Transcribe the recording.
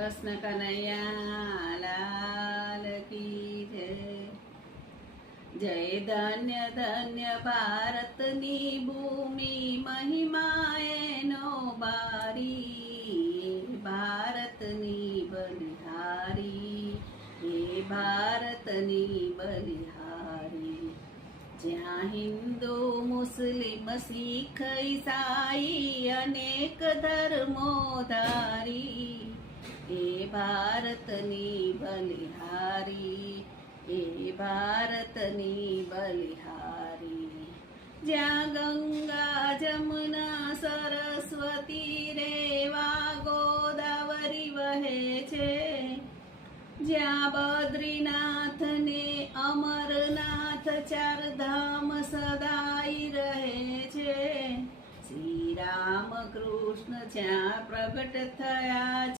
કૃષ્ણ કનૈયા લાલ કી જય. જય ધન્ય ધન્ય ભારતની ભૂમિ, મહિમા એનો બારી. ભારતની બલિહારી, હે ભારતની બલિહારી. જ્યાં હિન્દુ મુસ્લિમ શીખ ઈસાઈ અનેક ધર્મો ધારી, હે ભારતની બલિહારી, હે ભારતની બલિહારી. જ્યાં ગંગા જમુના સરસ્વતી રેવા ગોદાવરી વહે છે, જ્યાં બદ્રીનાથ ને અમરનાથ ચાર ધામ સદાય રહે છે. શ્રી રામ કૃષ્ણ જ્યાં પ્રગટ થયા